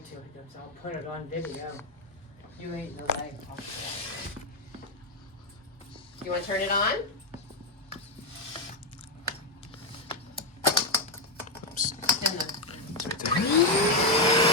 going to, because I'll put it on video. You ain't no way. You want to turn it on? Oops. In the It's right there.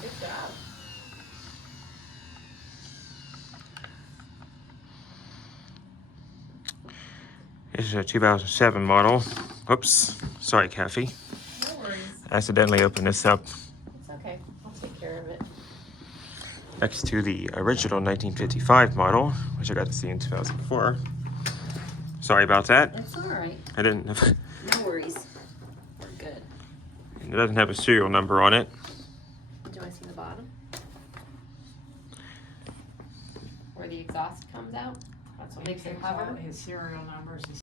Good job. This is a 2007 model. Oops. Sorry, Kathy. No worries. Accidentally opened this up It's okay. I'll take care of it. next to the original 1955 model, which I got to see in 2004. Sorry about that. It's all right. I didn't. No worries. We're good. It doesn't have a serial number on it. Do you want to see the bottom? Where the exhaust comes out? That's what makes it hover. His serial numbers.